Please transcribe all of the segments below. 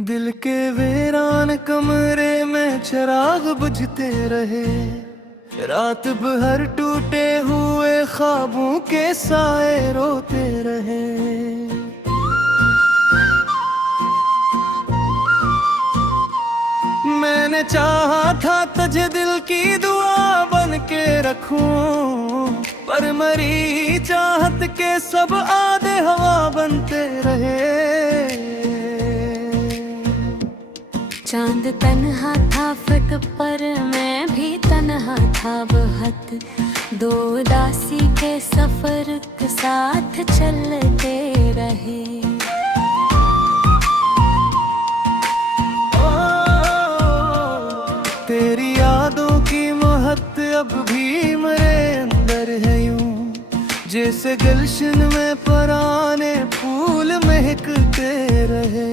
दिल के वीरान कमरे में चिराग बुझते रहे, रात भर टूटे हुए ख्वाबों के साए रोते रहे। मैंने चाहा था तुझे दिल की दुआ बन के रखूं, पर मरी चाहत के सब आधे हवा बनते रहे। चांद तन्हा था फट पर मैं भी तन्हा था बहुत, दो उदासी के सफर के साथ चलते रहे। तेरी यादों की महक अब भी मेरे अंदर है, यूं जैसे गुलशन में पुराने फूल महकते रहे।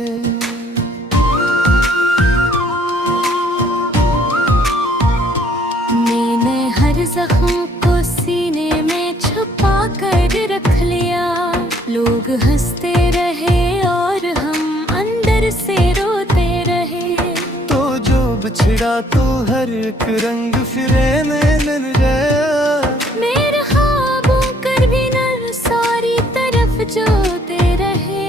मैंने हर जख्म को सीने में छुपा कर रख लिया, लोग हंसते रहे और हम अंदर से रोते रहे। तो जो बिछड़ा तो हर एक रंग फिरे नैन गया, मेरे ख्वाबों कर भी नर सारी तरफ जोते रहे।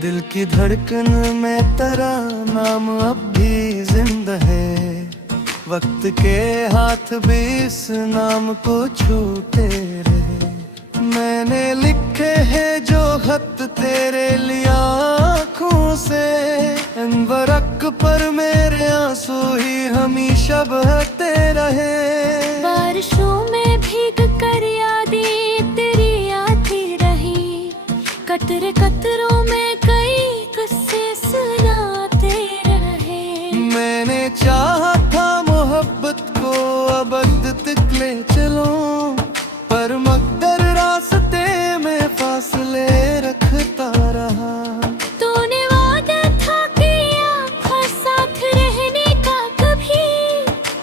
दिल की धड़कन में तेरा नाम अब भी जिंदा है, वक्त के हाथ भी इस नाम को छूते रहे। मैंने लिखे हैं जो खत तेरे लिए आँखों से, अनवरक पर मेरे आंसू ही हमेशा बहते रहे। बारिशों में भीग कर यादें तेरी आती रही, कतरे कतरों में कई किस्से सुनाते रहे। मैंने चाहा था मोहब्बत को अबद तक ले चलूं, पर मकदर रास्ते में फासले रखता रहा। तूने वादा था कि आँखों साथ रहने का कभी,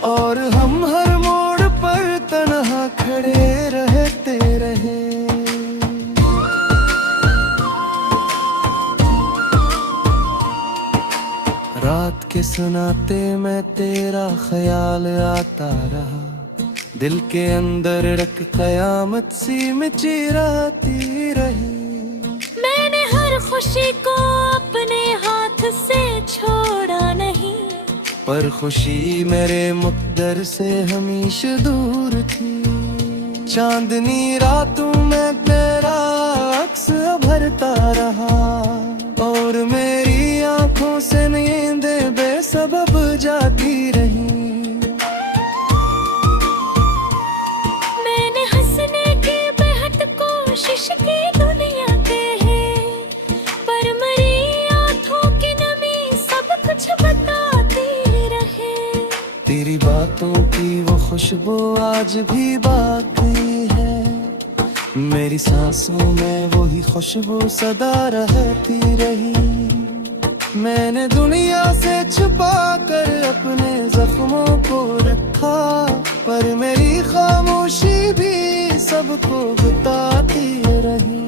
और हम हर मोड़ पर तन्हा खड़े रहते रहे। रात के सुनाते में तेरा ख्याल आता रहा, दिल के अंदर रख कयामत सी चिराती रही। मैंने हर खुशी को अपने हाथ से छोड़ा नहीं, पर खुशी मेरे मुक़द्दर से हमेशा दूर थी। चांदनी रातों में तेरा अक्स भरता रहा, और मेरी आंखों से नींदें बेसबब जाती रही। मैंने हंसने की बेहद कोशिश की दुनिया के है, पर मेरी आंखों की नमी सब कुछ बताती रहे। तेरी बातों की वो खुशबू आज भी बाकी है, मेरी सांसों में वही खुशबू सदा रहती रही। मैंने दुनिया से छुपा कर अपने जख्मों को रखा, पर मेरी खामोशी भी सबको बताती रही।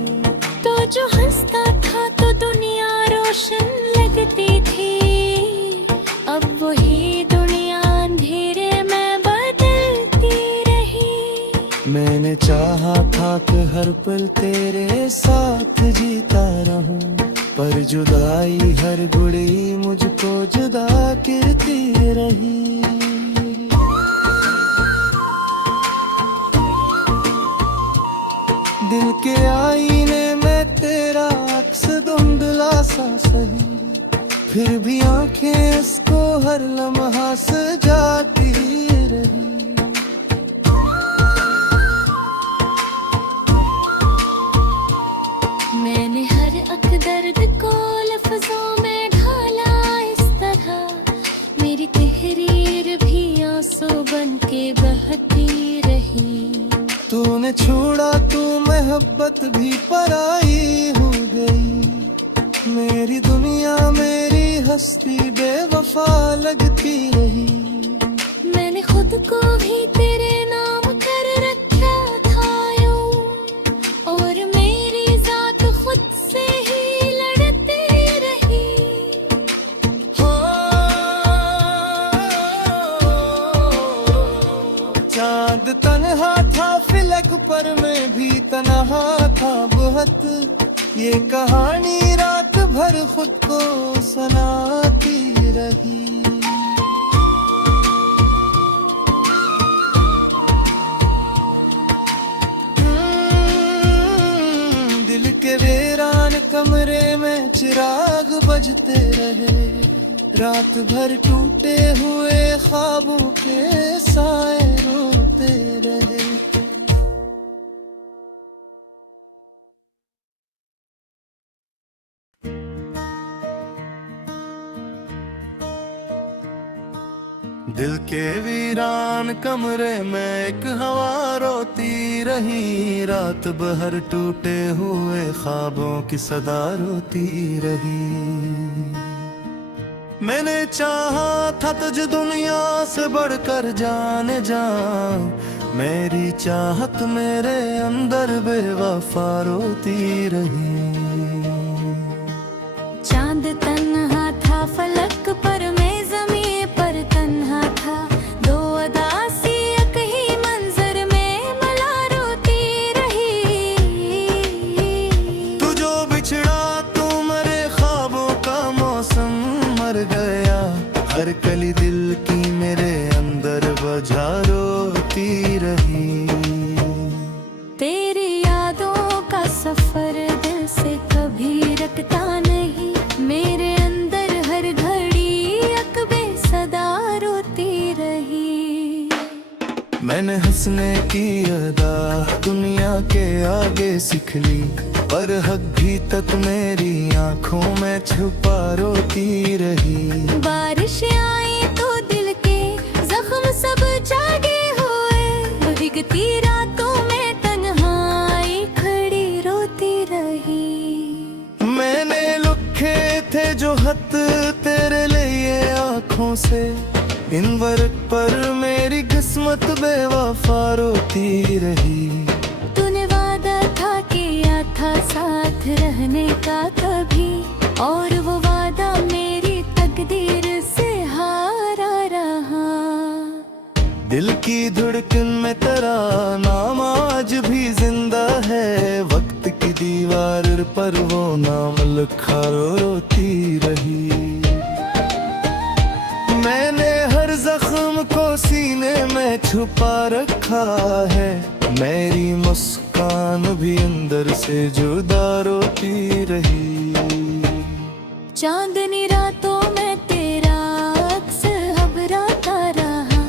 तो जो हंसता था तो दुनिया रोशन लगती थी, अब वही दुनिया अंधेरे में बदलती रही। मैंने चाहा था कि हर पल तेरे साथ जीता रहूं, पर जुदाई हर घड़ी मुझको जुदा करती रही। दिल के आईने में तेरा अक्स धुंधला सा सही, फिर भी आंखें इसको हर लम्हा सजाती रही। मैंने हर अक दर्द को लफ्जों में ढाला इस तरह, मेरी तहरीर भी आंसू बन के बहती रही। तूने छोड़ा तू मोहब्बत भी पराई हो गई, मेरी दुनिया मेरी हस्ती बेवफा लगती रही। मैंने खुद को भी तेरे नाम कर रखा था यूं, और मेरी जात खुद से ही ये कहानी रात भर खुद को सुनाती रही। दिल के वीरान कमरे में चिराग बजते रहे, रात भर टूटे हुए ख्वाबों के साए रोते रहे। दिल के वीरान कमरे में एक हवा रोती रही, रात भर टूटे हुए ख्वाबों की सदा रोती रही। मैंने चाहा था तुझे दुनिया से बढ़कर जाने जा, मेरी चाहत मेरे अंदर बेवफा रोती रही। चांद तन्हा था फलक पर, मैं ज़मीन पर तन्हा था, दो अदासी एक ही मंजर में मला रोती रही। तू जो बिछड़ा तू मेरे ख्वाबों का मौसम मर गया, हर कली दिल की मेरे अंदर बजा रोती रही। तेरी यादों का सफर दिल से कभी रटता नहीं, मेरे अंदर हर घड़ी अकबे सदा रोती रही। मैंने हंसने की अदा दुनिया के आगे सीख ली, पर हकीकत मेरी आंखों में छुपा रोती रही। बारिश आई तो दिल के जख्म सब जागे हुए, भीगती रातों में तन्हाई खड़ी रोती रही। मैंने लिखे थे जो खत तेरे लिए आंखों से, इन वर्क पर मेरी किस्मत बेवफा रोती रही। तूने वादा था किया था साथ रहने का कभी, और वो वादा मेरी तकदीर से हारा रहा। दिल की धड़कन में तेरा नाम आज भी जिंदा है, वक्त की दीवार पर वो नाम लिखा रोती रही। मैंने हर जख्म को सीने में छुपा रखा है, मेरी मुस्कान भी अंदर से जुदा रोती रही। चांदनी रातों में तेरा अक्स घबराता रहा,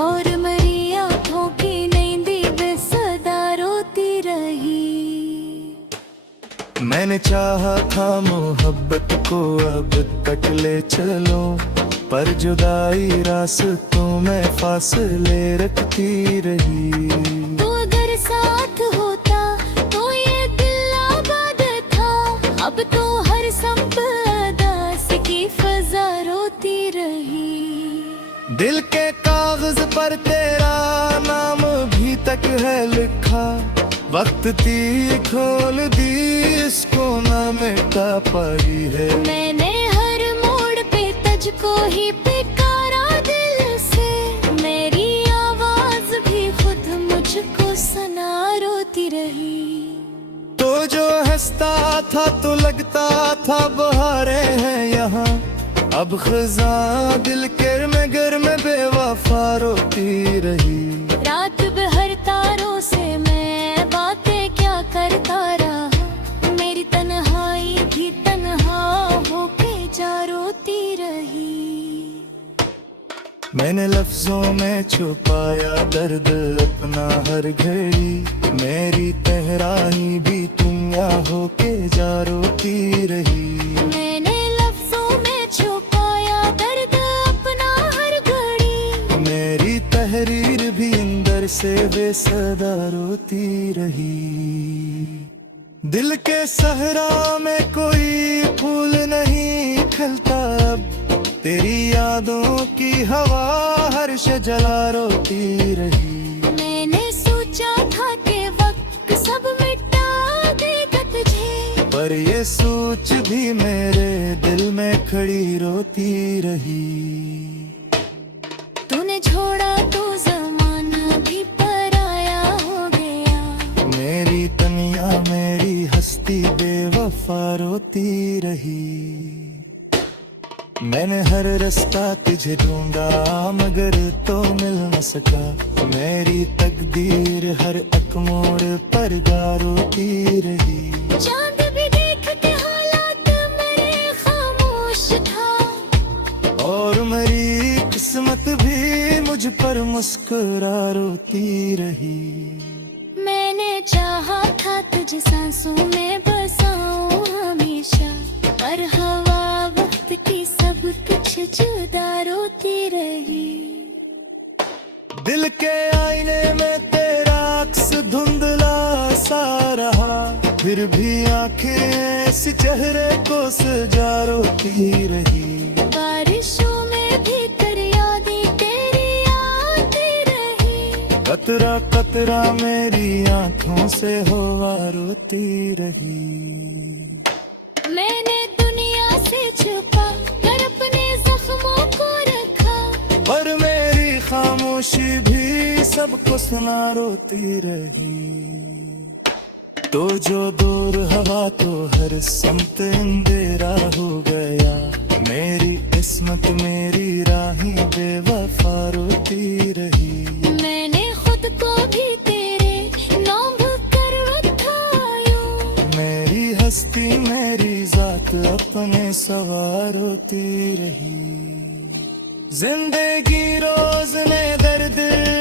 और मरी आँखों की नींदी बेसदा रोती रही। मैंने चाहा था मोहब्बत को अब तक ले चलो, पर जुदाई रास्तों में फासले रखती रही। तू अगर साथ होता तो ये दिल आबाद था, अब तो हर संपदास की फजा रोती रही। दिल के कागज पर तेरा नाम भी तक है लिखा, वक्त तीर खोल दी इसको ना मिटा पाई है। मैंने हर मोड़ पे तुझको ही पुकारा दिल से, मेरी आवाज भी खुद मुझको सुना रोती रही। तो जो हंसता था तो लगता था बहारें हैं यहाँ, अब खजा दिल के में बेवफा रोती रही। रात भर तारों से मैं बातें क्या करता रहा, मेरी तन्हाई भी तन्हा होके जा रोती रही। मैंने लफ्जों में छुपाया दर्द अपना हर घड़ी, मेरी तहरानी भी तुम यहाँ होके जा रोती रही। मैंने लफ्जों में छुपाया दर्द अपना हर घड़ी, मेरी तहरीर भी अंदर से बेसदा रोती रही। दिल के सहरा में कोई फूल नहीं खिलता अब, तेरी यादों की हवा हर्ष जला रोती रही। मैंने सोचा था कि वक्त सब मिटा देगा तुझे, पर ये सोच भी मेरे दिल में खड़ी रोती रही। तूने छोड़ा तो जमाना भी पराया हो गया, मेरी तनिया मेरी हस्ती बेवफा बेवफा रोती रही। मैंने हर रास्ता तुझे ढूंढा मगर तो मिल न सका। मेरी तकदीर हर एक मोड़ पर रोती रही। चांद भी देख के हालात मेरे खामोश था, और मेरी किस्मत भी मुझ पर मुस्कुरा रोती रही। मैंने चाहा था तुझे सांसों में बसाऊं हमेशा, पर हवा वक्त की सब कुछ जुदा रोती रही। दिल के आईने में तेरा अक्स धुंधला सा रहा, फिर भी आंखें इस चेहरे को सजा रोती रही। बारिशों में भी कर यादें तेरी आती रही, कतरा कतरा मेरी आंखों से हुआ रोती रही। मैंने दुनिया से छुपा कर अपने जख्मों को रखा, पर मेरी खामोशी भी सबको सुना रोती रही। तो जो दूर हवा तो हर समत अंधेरा हो गया। मेरी किस्मत मेरी राहें बेवफा रोती रही। मैंने खुद को भी तेरे नाम कर रखा यूं, मेरी हस्ती मेरी जात अपने सवार होती रही। जिंदगी रोज ने दर्द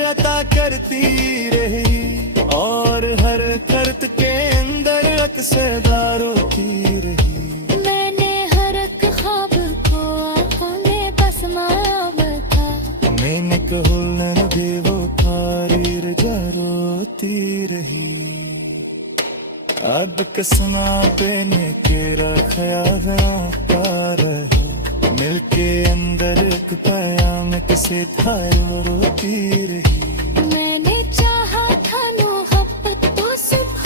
अता करती रही, और हर करत के अंदर अक्सदार होती रही। मैंने हर एक ख्वाब को आंखों में बसमाया था, मैंने कहूलन देवो पारी रजा रोती रही। अब कसना पेने केरा ख्यालों का रहे, मिलके अंदर एक कयामत से थायो रोती रही। मैंने चाहा था मोहब्बत तो सुबह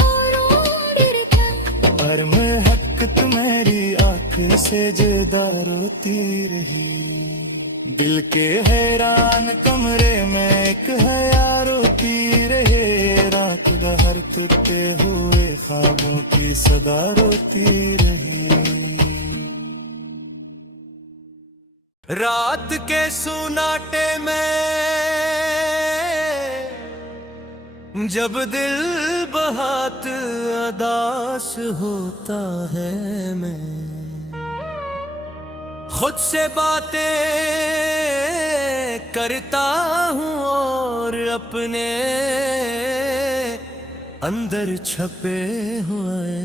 उड़ता, पर मैं हक तुम्हारी आँख से जुदा रोती रही। दिल के हैरान कमरे में एक हया रोती रहे। रात हर टूटे हुए ख्वाबों की सदा रोती रही। रात के सुनाटे में जब दिल बहुत अदास होता है, मैं खुद से बातें करता हूँ और अपने अंदर छपे हुए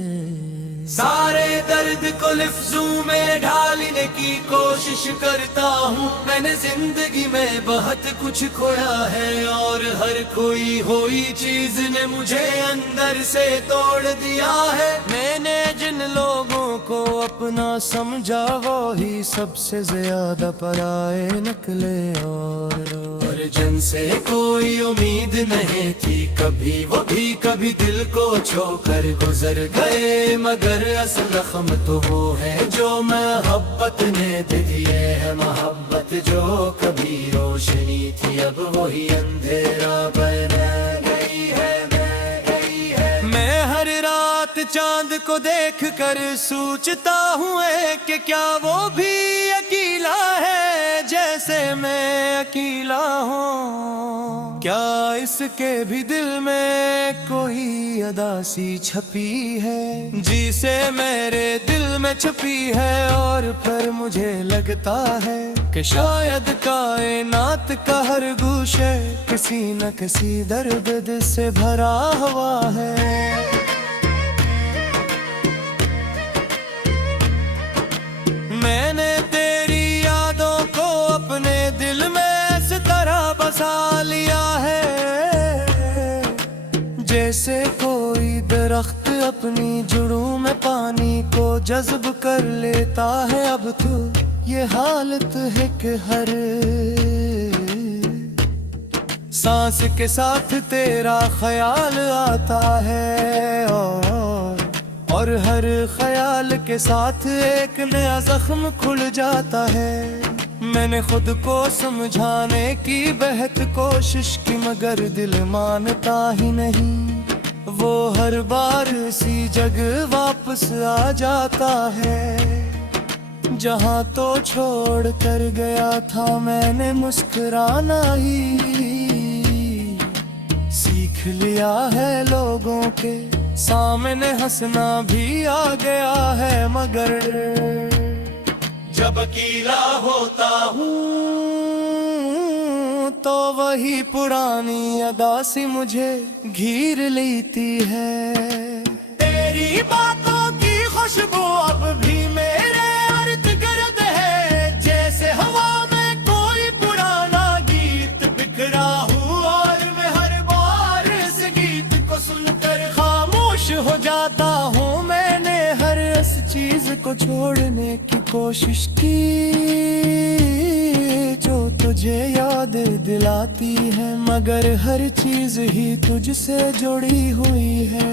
सारे दर्द को लफ्जों में ढालने की कोशिश करता हूँ। मैंने जिंदगी में बहुत कुछ खोया है, और हर खोई हुई चीज ने मुझे अंदर से तोड़ दिया है। मैंने जिन लोगों को अपना समझा वो ही सबसे ज्यादा पराए निकले, और जिनसे कोई उम्मीद नहीं थी कभी, वो भी कभी दिल को छोकर गुजर गए। मगर असल जख्म तो वो है जो मोहब्बत ने दे दिए है। मोहब्बत जो कभी रोशनी थी अब वही अंधेरा बन गई है, मैं हर रात चांद को देख कर सोचता हूँ कि क्या वो भी अकेला है जैसे मैं अकेला हूँ। क्या इसके भी दिल में कोई अदासी छपी है जिसे मेरे दिल में छुपी है। और पर मुझे लगता है कि शायद कायनात का हर गोशे किसी न किसी दर्द से भरा हुआ है। मैंने तेरी यादों को अपने दिल में इस तरह बसा लिया है जैसे कोई दरख्त अपनी जड़ों में पानी को जज्ब कर लेता है। अब तो ये हालत है कि हर सांस के साथ तेरा ख्याल आता है, और हर ख्याल के साथ एक नया जख्म खुल जाता है। मैंने खुद को समझाने की बेहद कोशिश की मगर दिल मानता ही नहीं। वो हर बार सी जगह वापस आ जाता है जहाँ तो छोड़ कर गया था मैंने मुस्कुराना ही सीख लिया है। लोगों के सामने हंसना भी आ गया है, मगर जब अकेला होता हूँ तो वही पुरानी अदा सी मुझे घेर लेती है। तेरी बातों की खुशबू अब भी मेरे अर्द गिर्द है, जैसे हवा में कोई पुराना गीत बिखरा हूँ और मैं हर बार इस गीत को सुनकर खामोश हो जाता हूँ। मैंने हर इस चीज को छोड़ने की कोशिश की जो तुझे याद दिलाती है, मगर हर चीज ही तुझसे जुड़ी हुई है।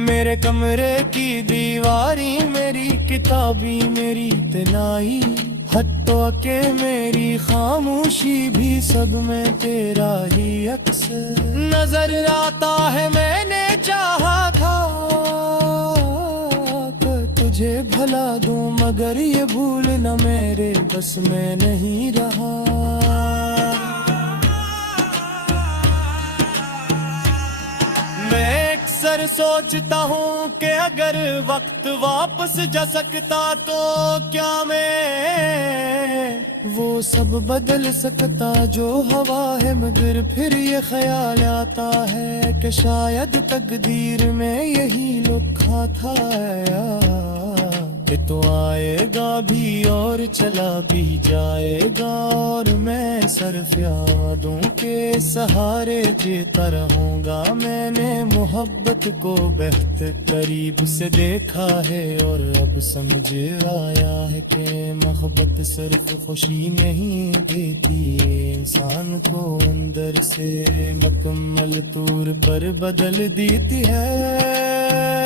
मेरे कमरे की दीवारी, मेरी किताबी, मेरी तिनाई, हत्तों के मेरी खामोशी भी सब में तेरा ही अक्स नजर आता है। मैंने चाहा था तुझे भला दूं, मगर ये भूलना मेरे बस में नहीं रहा। मैं अक्सर सोचता हूँ कि अगर वक्त वापस जा सकता तो क्या मैं वो सब बदल सकता जो हवा है, मगर फिर ये ख्याल आता है कि शायद तकदीर में यही लिखा था कि तो आएगा भी और चला भी जाएगा, और मैं सिर्फ यादों के सहारे जीता रहूंगा। मैंने मोहब्बत को बेहतर करीब से देखा है और अब समझ आया है कि मोहब्बत सिर्फ खुशी नहीं देती, इंसान को अंदर से मुकम्मल तौर पर बदल देती है।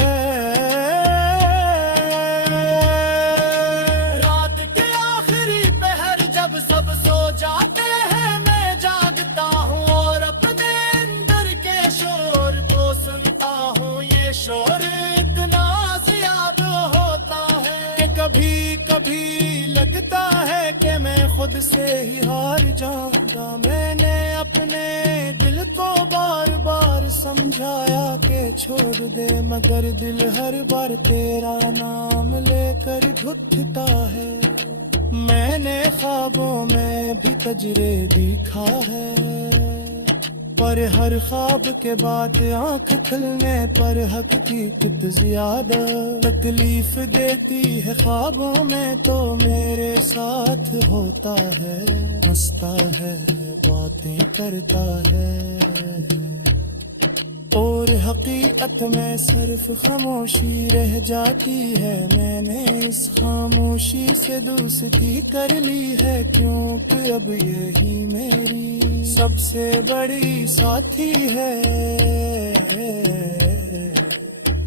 सब सो जाते हैं मैं जागता हूँ और अपने अंदर के शोर को सुनता हूँ। ये शोर इतना ज्यादा होता है कि कभी कभी लगता है कि मैं खुद से ही हार जाऊंगा। मैंने अपने दिल को बार बार समझाया कि छोड़ दे, मगर दिल हर बार तेरा नाम लेकर घुटता है। मैंने ख्वाबों में भी तजरे दिखा है, पर हर ख्वाब के बाद आंख खुलने पर हकीकत ज्यादा तकलीफ देती है। ख्वाबों में तो मेरे साथ होता है, हंसता है, बातें करता है, और हकीकत में सिर्फ खामोशी रह जाती है। मैंने इस खामोशी से दोस्ती कर ली है, क्योंकि अब यही मेरी सबसे बड़ी साथी है।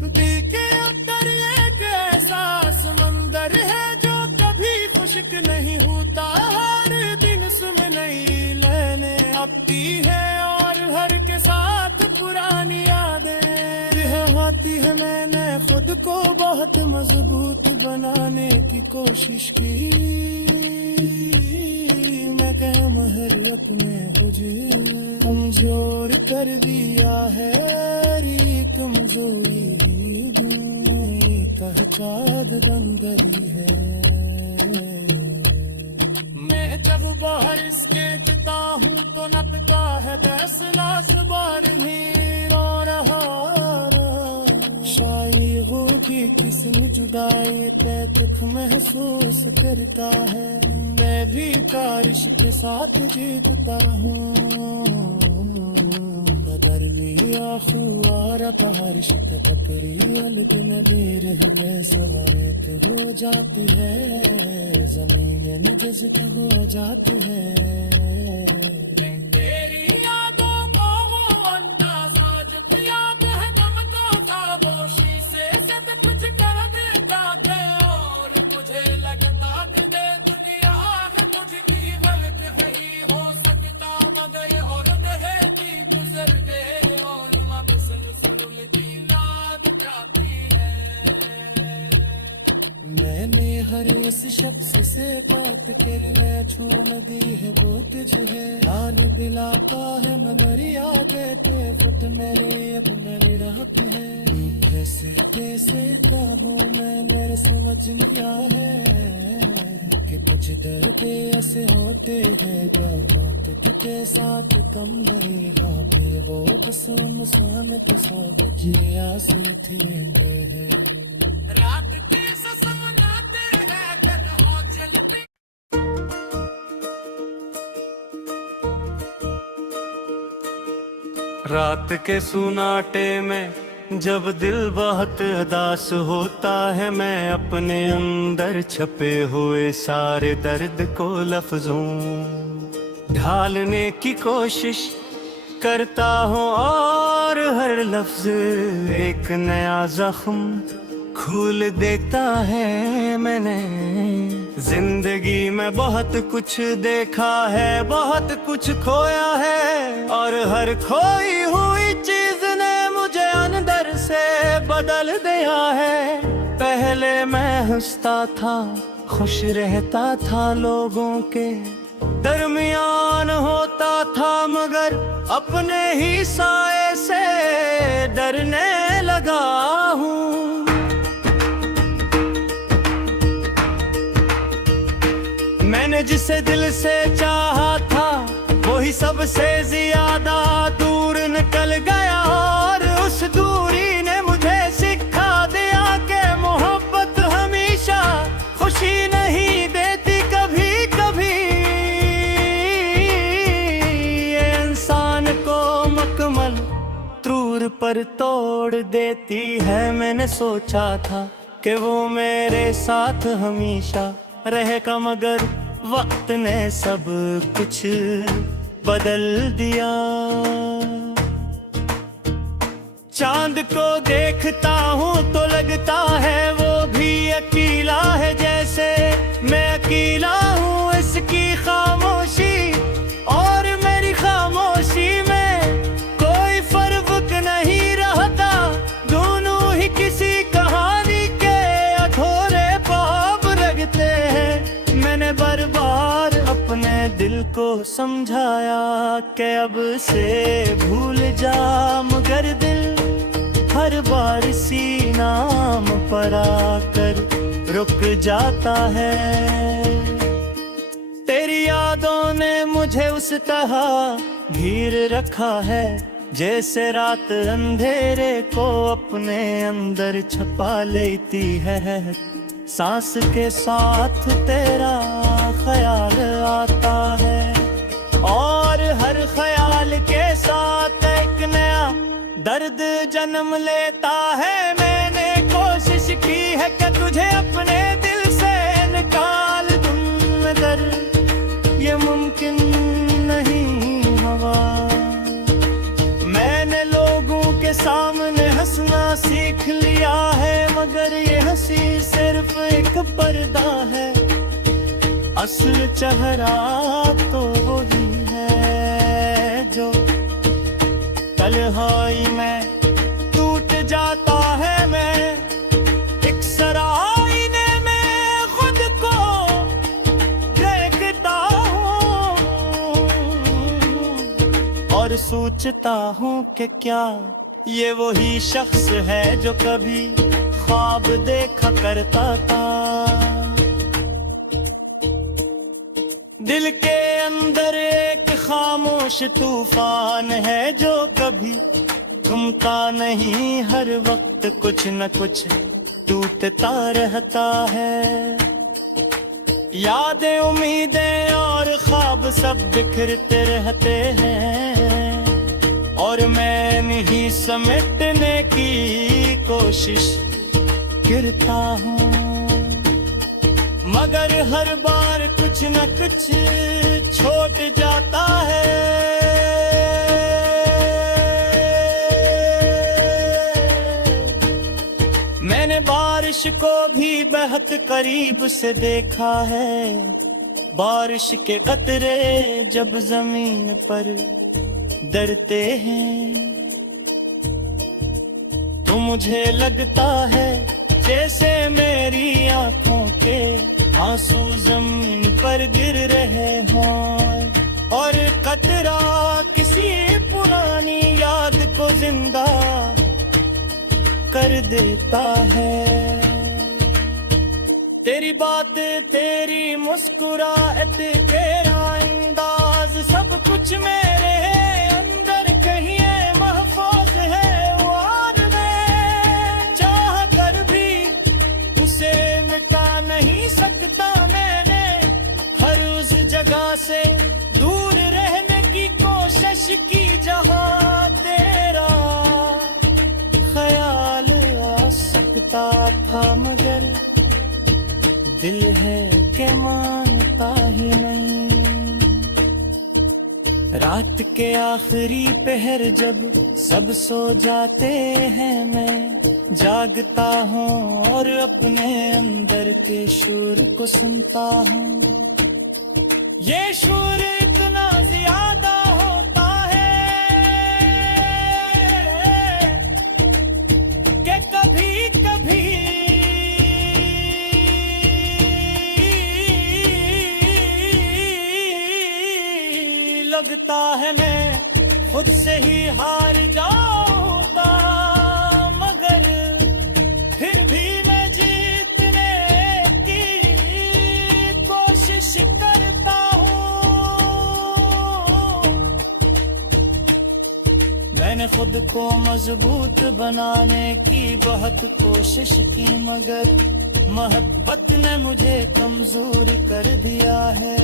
दिल के अंदर एक ऐसा समंदर है जो कभी खुश्क नहीं होता, हर दिन उसमें नई लहरें आती है और हर के साथ पुरानी यादें आती है। मैंने खुद को बहुत मजबूत बनाने की कोशिश की, मैं कम हर अपने तुझे कमजोर कर दिया है। री कमजोरी ही पहचान गई है। मैं जब बाहर इसके देता हूँ तो नटका है फैसला सवार नहीं रो रहा। शायरी होगी किसने जुदाई तक महसूस करता है, मैं भी बारिश के साथ जीतता हूँ। बदरवी आखुआर बारिश के तकरी अलग में भी रह सवारत हो जाती है, जमीन नजत हो जाती है। तेरी यादों को वो अंदाज़ा जब याद है दम तो खामोशी से सब कुछ कर देता है, और मुझे लगता कि दे दुनिया में तुझकी गलत नहीं हो सकता, मगर और है कि गुजर गए और वापस मैंने हर उस शख्स से बात कर मैं छू नदी है वो तुझ है लाल दिलाता है मनरिया बेटे फुट मेरे अब मेरे रात है कैसे कैसे क्या हूँ मैं मेरे समझ लिया है कि कुछ दर्द ऐसे होते हैं जो मौत के साथ कम नहीं पे वो बसुम सामने के साथ ये आंसू थी है रात के ससुनाते हैं दिन हो चलती रात के सुनाटे में जब दिल बहुत उदास होता है मैं अपने अंदर छपे हुए सारे दर्द को लफ्जों ढालने की कोशिश करता हूँ और हर लफ्ज एक नया जख्म खोल देता है मैंने जिंदगी में बहुत कुछ देखा है बहुत कुछ खोया है और हर खोई हुई चीज ने मुझे अंदर से बदल दिया है पहले मैं हंसता था खुश रहता था लोगों के दरमियान होता था मगर अपने ही साए से डरने लगा हूँ मैंने जिसे दिल से चाहा था वही सबसे ज्यादा दूर निकल गया और उस दूरी ने मुझे सिखा दिया कि मोहब्बत हमेशा खुशी नहीं देती कभी कभी ये इंसान को मुकम्मल तूर पर तोड़ देती है मैंने सोचा था कि वो मेरे साथ हमेशा रहेगा मगर वक्त ने सब कुछ बदल दिया चांद को देखता हूँ तो लगता है वो भी अकेला है जैसे मैं अकेला हूँ इसकी खामोशी और मेरी खामोशी में कोई फर्क नहीं रहता दोनों ही किसी कहानी के अधूरे पाप रखते हैं मैंने बार बार अपने दिल को समझाया कि अब से भूल जा मगर दिल हर बार इसी नाम पर आकर रुक जाता है तेरी यादों ने मुझे उस तरह घेर रखा है जैसे रात अंधेरे को अपने अंदर छुपा लेती है सांस के साथ तेरा ख्याल आता है और हर ख्याल के साथ एक नया दर्द जन्म लेता है मैंने कोशिश की है कि तुझे अपने दिल से निकाल दूं मगर ये मुमकिन नहीं हुआ मैंने लोगों के सामने हंसना सीख लिया है मगर ये हंसी सिर्फ एक पर्दा है असल चेहरा तो वही है जो तन्हाई में टूट जाता है मैं एक सरायने में खुद को देखता हूँ और सोचता हूँ कि क्या ये वही शख्स है जो कभी ख्वाब देखा करता था दिल के अंदर एक खामोश तूफान है जो कभी थमता नहीं हर वक्त कुछ न कुछ टूटता रहता है यादें उम्मीदें और ख्वाब सब बिखरते रहते हैं और मैं नहीं समेटने की कोशिश करता हूँ मगर हर बार कुछ न कुछ छूट जाता है मैंने बारिश को भी बहुत करीब से देखा है बारिश के कतरे जब जमीन पर डरते हैं तो मुझे लगता है जैसे मेरी आंखों के आंसू जमीन पर गिर रहे हों और कतरा किसी पुरानी याद को जिंदा कर देता है। तेरी बात, तेरी मुस्कुराहट, तेरा अंदाज, सब कुछ मेरे अंदर कहीं महफूज है। और मैं चाह कर भी उसे मिटा नहीं सकता। मैंने हर उस जगह से दूर रहने की कोशिश की जहां तेरा ख्याल आ सकता था, मगर दिल है कि मानता ही नहीं। रात के आखिरी पहर जब सब सो जाते हैं, मैं जागता हूँ और अपने अंदर के शोर को सुनता हूँ। ये शोर इतना ज्यादा होता है कि कभी कभी लगता है मैं खुद से ही हार जाऊंगा, मगर फिर भी मैं जीतने की कोशिश करता हूँ। मैंने खुद को मजबूत बनाने की बहुत कोशिश की, मगर मोहब्बत ने मुझे कमजोर कर दिया है।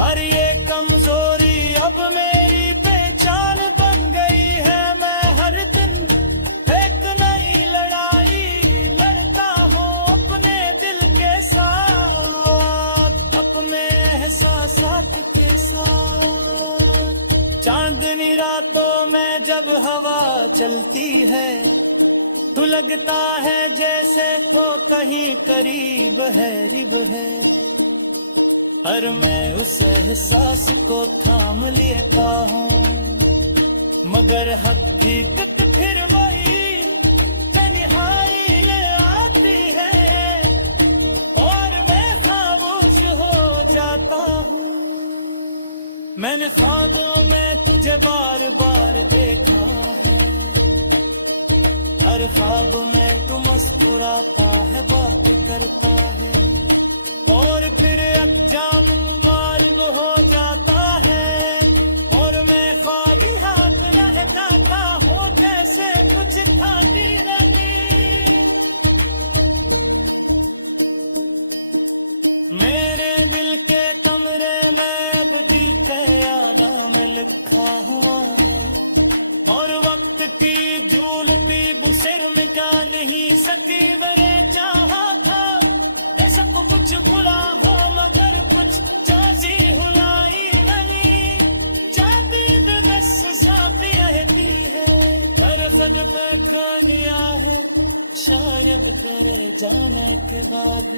और ये कमजोरी अब मेरी पहचान बन गई है। मैं हर दिन एक नई लड़ाई लड़ता हूँ अपने दिल के साथ, अपने एहसासात के साथ। चांदनी रातों में जब हवा चलती है तो लगता है जैसे वो कहीं करीब है, रिब है। और मैं उस एहसास को थाम लेता हूँ, मगर हकीकत फिर वही तन्हाई ले आती है और मैं खामोश हो जाता हूँ। मैंने ख्वाबों में तुझे बार बार देखा है, हर ख्वाब में तू मुस्कुराता है, बात करता है और फिर अंजाम गायब हो जाता है और मैं खाली हाथ रहता हूँ जैसे कुछ खाती नहीं। मेरे दिल के कमरे में अब भी क़यामत में लिखा हुआ है और वक्त की झूलती बुसेर मिटा नहीं सकी मेरे चाहा था। सब कुछ भुला हो मगर कुछ जाजी हुलाई नहीं, जाती बस साथी रहती है। पर खुद पे खा लिया है शायद तेरे जाने के बाद।